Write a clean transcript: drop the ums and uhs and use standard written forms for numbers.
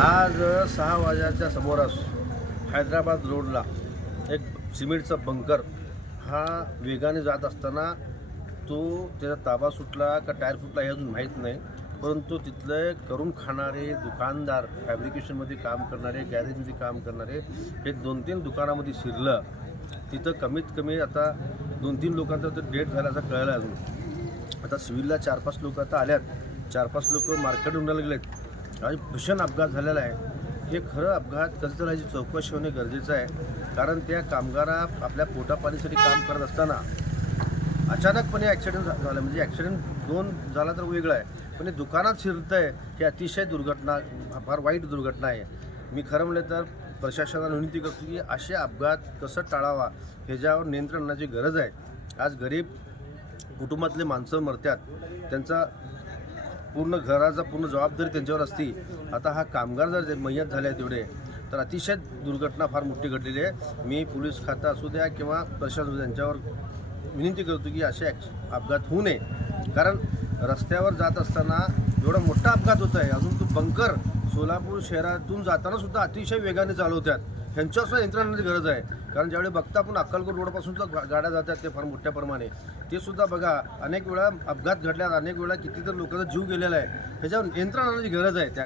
आज 6 वाजेच्या समोरास हैदराबाद रोडला एक सिमेंटचा बंकर हा वेगाने जात असताना तो त्याचा ताबा सुटला का टायर फुटला हे अजून माहीत नाही. परंतु तिथले करून खाणारे दुकानदार, फॅब्रिकेशनमध्ये काम करणारे, गॅरेजमध्ये काम करणारे हे 2-3 दुकानामध्ये शिरलं. तिथं कमीत कमी आता 2-3 लोकांचा तर डेथ झाल्याचं कळलं. अजून आता सिव्हिलला 4-5 लोक आता आल्यात. 4-5 लोक मार्केट उडायला गेलेत आणि भीषण अपघात झालेला आहे. हे खरं अपघात कसं झालं याची चौकशी होणे गरजेचं आहे. कारण त्या कामगारा आपल्या पोटापाणीसाठी काम करत असताना अचानकपणे ॲक्सिडेंट झाला. म्हणजे ॲक्सिडेंट 2 झाला तर वेगळं आहे, पण हे दुकानात शिरतं आहे ही अतिशय दुर्घटना, फार वाईट दुर्घटना आहे. मी खरं म्हणलं तर प्रशासनाला विनंती करतो की असे अपघात कसं टाळावा ह्याच्यावर नियंत्रण आणण्याची गरज आहे. आज गरीब कुटुंबातले माणसं मरतात, त्यांचा पूर्ण घराचा पूर्ण जबाबदारी त्यांच्यावर असते. आता हा कामगार जर मयत झाले तेवढे तर अतिशय दुर्घटना फार मोठी घडलेली आहे. मी पोलीस खातं असू द्या किंवा प्रशासन त्यांच्यावर विनंती करतो की असे अपघात होऊ नये. कारण रस्त्यावर जात असताना एवढा मोठा अपघात होत आहे. अजून तो बंकर सोलापूर शहरातून जाताना सुद्धा अतिशय वेगाने चालवतात. ह्यांच्यावर यंत्रणाची गरज आहे. कारण ज्यावेळी बघता आपण अक्कलकोट रोडपासून सुद्धा गाड्या जातात ते फार मोठ्या प्रमाणे ते सुद्धा बघा. अनेक वेळा अपघात घडल्यात, अनेक वेळा कितीतरी लोकांचा जीव गेलेला आहे. ह्याच्यावर यंत्रणाची गरज आहे. त्या